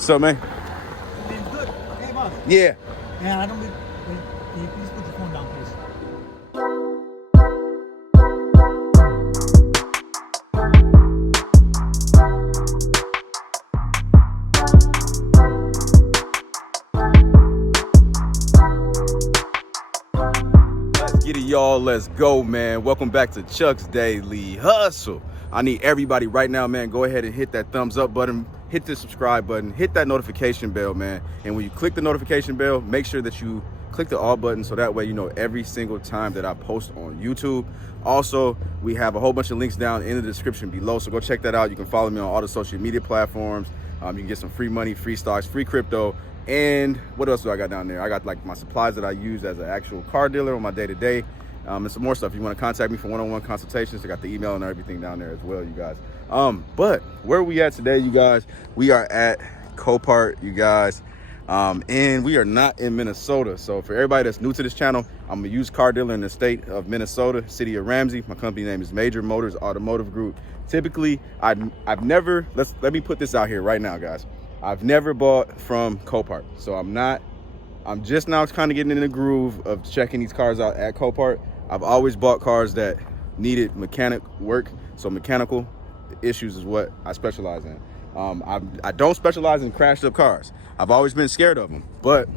So, man. Everything's good. Okay, boss. Yeah. Yeah, I don't wait. Can you please put your phone down, please? Let's get it, y'all. Let's go, man. Welcome back to Chuck's Daily Hustle. I need everybody right now, man, go ahead and hit that thumbs up button, hit the subscribe button, hit that notification bell, man. And when you click the notification bell, make sure that you click the all button so that way you know every single time that I post on YouTube. Also, we have a whole bunch of links down in the description below, so go check that out. You can follow me on all the social media platforms. You can get some free money, free stocks, free crypto. And what else do I got down there? I got like my supplies that I use as an actual car dealer on my day-to-day. And some more stuff. If you want to contact me for one-on-one consultations, I got the email and everything down there as well, you guys. But where are we at today, you guys? We are at Copart, you guys. And we are not in Minnesota. So for everybody that's new to this channel, I'm a used car dealer in the state of Minnesota, city of Ramsey. My company name is Major Motors Automotive Group. Typically, I've never, let me put this out here right now, guys. I've never bought from Copart. So I'm just now kind of getting in the groove of checking these cars out at Copart. I've always bought cars that needed mechanic work. So mechanical issues is what I specialize in. I don't specialize in crashed up cars. I've always been scared of them, but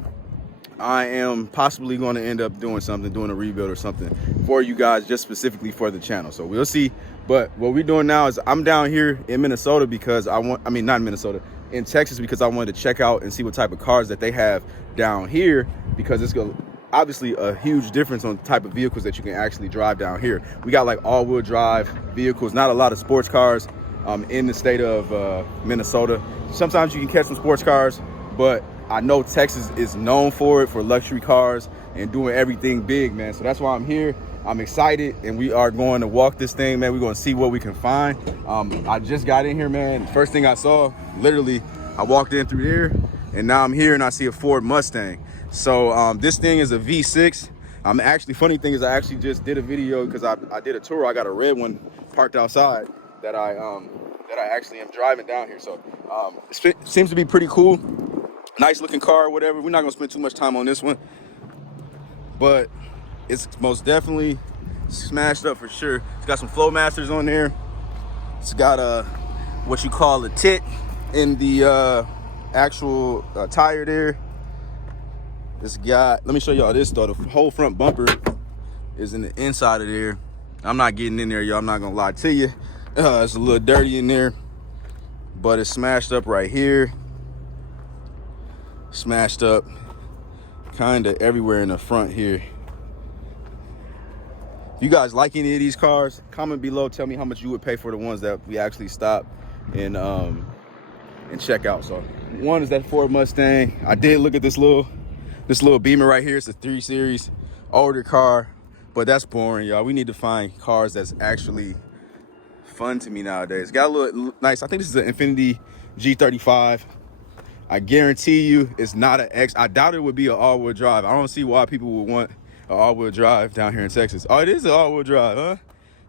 I am possibly going to end up doing a rebuild or something for you guys, just specifically for the channel. So we'll see. But what we're doing now is I'm down here in Minnesota because not in Minnesota, in Texas, because I wanted to check out and see what type of cars that they have down here, because it's obviously a huge difference on the type of vehicles that you can actually drive down here. We got like all-wheel drive vehicles, not a lot of sports cars in the state of Minnesota. Sometimes you can catch some sports cars, but I know Texas is known for it, for luxury cars and doing everything big, man. So that's why I'm here. I'm excited, and we are going to walk this thing, man. We're going to see what we can find. I just got in here, man. First thing I saw, literally, I walked in through there, and now I'm here and I see a Ford Mustang. So this thing is a V6. Funny thing is I actually just did a video because I did a tour. I got a red one parked outside that I actually am driving down here. So it seems to be pretty cool. Nice looking car, whatever. We're not gonna spend too much time on this one, but it's most definitely smashed up for sure. It's got some Flow Masters on there. It's got what you call a tit in the actual tire there. It's got, let me show y'all this though. The whole front bumper is in the inside of there. I'm not getting in there, y'all. I'm not gonna lie to you. It's a little dirty in there, but it's smashed up right here. Smashed up kind of everywhere in the front here. If you guys like any of these cars, comment below. Tell me how much you would pay for the ones that we actually stop and check out. So one is that Ford Mustang. I did look at this little Beamer right here. It's a 3 Series, older car, but that's boring, y'all. We need to find cars that's actually fun to me nowadays. Got a little nice. I think this is an Infiniti G35. I guarantee you it's not an X. I doubt it would be an all-wheel drive. I don't see why people would want an all-wheel drive down here in Texas. Oh, it is an all-wheel drive, huh?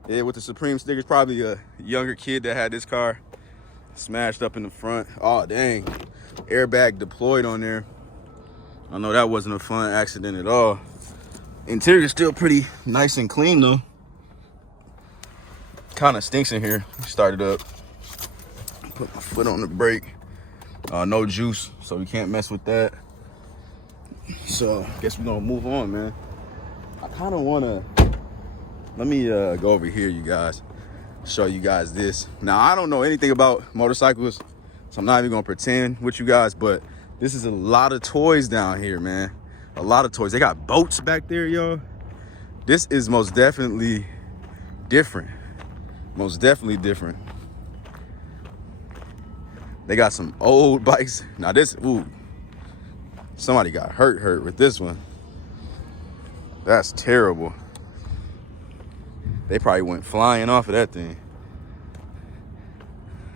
Yeah, with the Supreme stickers. Probably a younger kid that had this car. Smashed up in the front. Oh, dang. Airbag deployed on there. I know that wasn't a fun accident at all. Interior's still pretty nice and clean, though. Kind of stinks in here. Started up. Put my foot on the brake. No juice, so we can't mess with that. So I guess we're gonna move on, man. I kind of wanna, let me go over here, you guys, show you guys this. Now, I don't know anything about motorcycles, so I'm not even gonna pretend with you guys, but this is a lot of toys down here, man. A lot of toys. They got boats back there, y'all. This is most definitely different. Most definitely different. They got some old bikes. Now this, ooh, somebody got hurt with this one. That's terrible. They probably went flying off of that thing.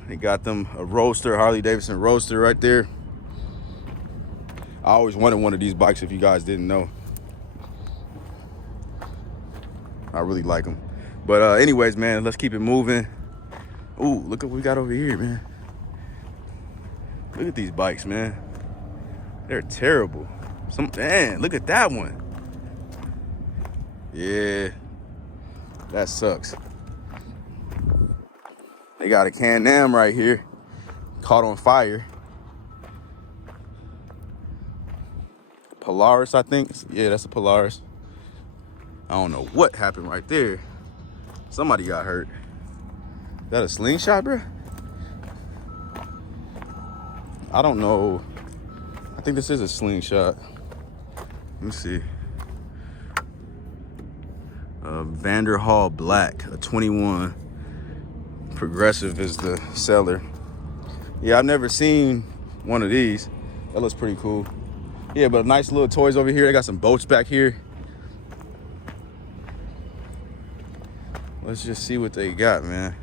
They got them a Roadster, Harley Davidson Roadster right there. I always wanted one of these bikes, if you guys didn't know. I really like them. But anyways, man, let's keep it moving. Ooh, look at what we got over here, man. Look at these bikes, man. They're terrible. Man, look at that one. Yeah, that sucks. They got a Can-Am right here, caught on fire. Polaris, I think. Yeah, that's a Polaris. I don't know what happened right there. Somebody got hurt. Is that a slingshot, bro? I don't know. I think this is a slingshot. Let me see. Vanderhall Black, a 21. Progressive is the seller. Yeah, I've never seen one of these. That looks pretty cool. Yeah, but nice little toys over here. They got some boats back here. Let's just see what they got, man.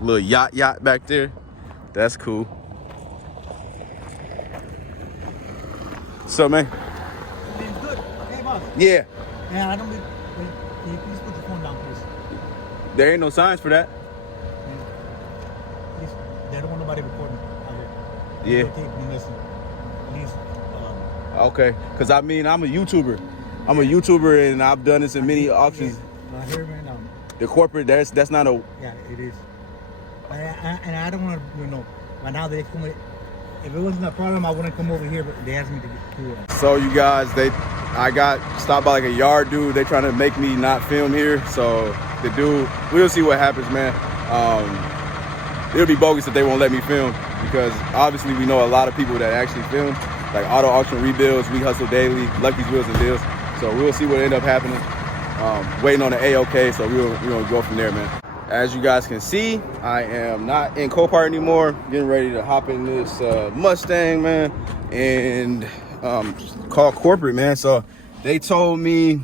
Little yacht back there. That's cool. So, man. Everything's good. Okay, boss. Yeah. Yeah, I don't be. Wait, can you please put your phone down, please? There ain't no signs for that. Please, they don't want nobody recording out here. Yeah. Okay, listen. Please. Okay. Because I mean, I'm a YouTuber. I'm a YouTuber, and I've done this in many auctions. Here right now. The corporate, that's not a. Yeah, it is. And I don't want to, you know, right now they come. If it wasn't a problem, I wouldn't come over here. But they asked me to do it. So you guys, I got stopped by like a yard dude. They trying to make me not film here. So the dude, we'll see what happens, man. It'll be bogus if they won't let me film, because obviously we know a lot of people that actually film, like Auto Auction Rebuilds, We Hustle Daily, Lucky's Wheels and Deals. So we'll see what end up happening. Waiting on the A-OK, so we're gonna go from there, man. As you guys can see, I am not in Copart anymore. Getting ready to hop in this Mustang, man, and call corporate, man. So they told me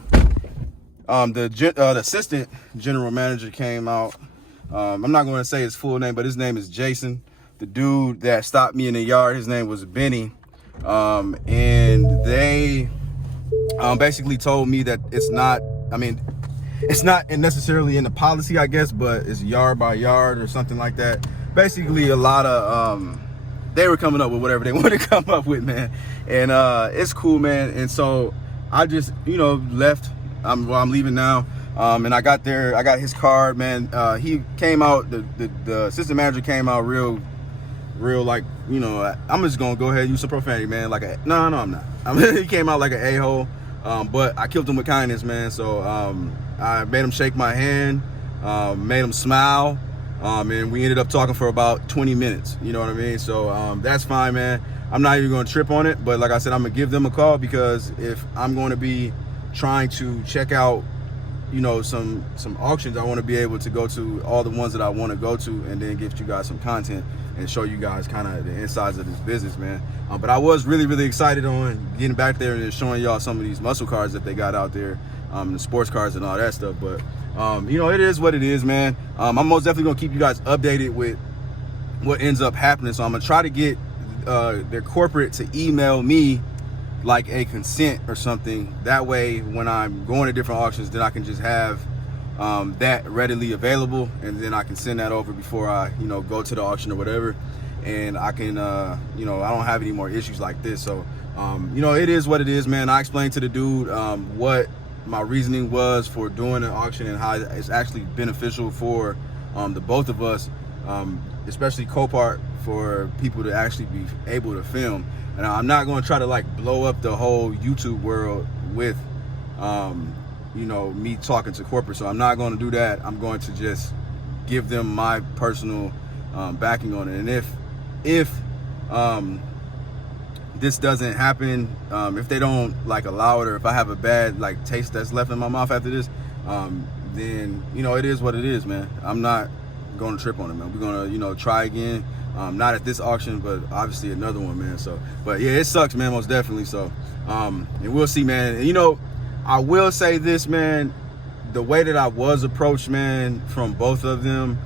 the assistant general manager came out. I'm not going to say his full name, but his name is Jason. The dude that stopped me in the yard, his name was Benny, and they basically told me that it's not. I mean, it's not necessarily in the policy, I guess, but it's yard by yard or something like that. Basically, a lot of they were coming up with whatever they wanted to come up with, man. And it's cool, man. And so I just, left. I'm leaving now. And I got there. I got his card, man. He came out. The assistant manager came out real like, I'm just gonna go ahead and use some profanity, man. Like no, I'm not. He came out like an a-hole. But I killed him with kindness, man. So I made him shake my hand, made him smile, and we ended up talking for about 20 minutes. You know what I mean? So that's fine, man. I'm not even going to trip on it, but like I said, I'm going to give them a call, because if I'm going to be trying to check out, some auctions, I want to be able to go to all the ones that I want to go to, and then give you guys some content and show you guys kind of the insides of this business, man. But I was really, really excited on getting back there and showing y'all some of these muscle cars that they got out there, the sports cars and all that stuff. But it is what it is, man. I'm most definitely gonna keep you guys updated with what ends up happening. So I'm gonna try to get their corporate to email me like a consent or something. That way, when I'm going to different auctions, then I can just have that readily available, and then I can send that over before I go to the auction or whatever, and I can I don't have any more issues like this. So it is what it is, man. I explained to the dude what my reasoning was for doing an auction and how it's actually beneficial for the both of us, especially Copart, for people to actually be able to film. And I'm not going to try to like blow up the whole YouTube world with me talking to corporate. So I'm not going to do that. I'm going to just give them my personal backing on it. And if this doesn't happen, if they don't like allow it, or if I have a bad like taste that's left in my mouth after this, then it is what it is, man. I'm not going to trip on it, man. We're gonna try again, not at this auction, but obviously another one, man. So but yeah, it sucks, man, most definitely. So and we'll see, man. And I will say this, man, the way that I was approached, man, from both of them,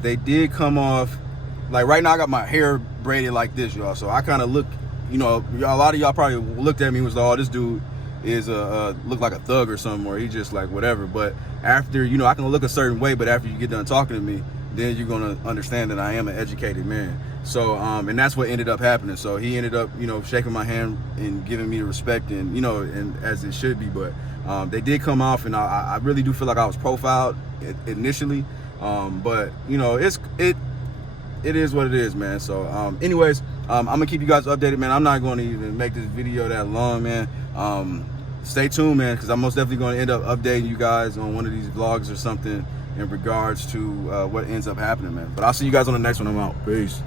they did come off like, right now I got my hair braided like this, y'all. So I kind of look, a lot of y'all probably looked at me and was like, oh, this dude is look like a thug or something, or he just like whatever. But after, I can look a certain way, but after you get done talking to me, then you're gonna understand that I am an educated man. So, and that's what ended up happening. So he ended up, you know, shaking my hand and giving me the respect, and you know, and as it should be. But they did come off, and I really do feel like I was profiled initially. But you know, it is what it is, man. So anyways, I'm gonna keep you guys updated, man. I'm not going to even make this video that long, man. Stay tuned, man, because I'm most definitely going to end up updating you guys on one of these vlogs or something in regards to what ends up happening, man. But I'll see you guys on the next one. I'm out. Peace.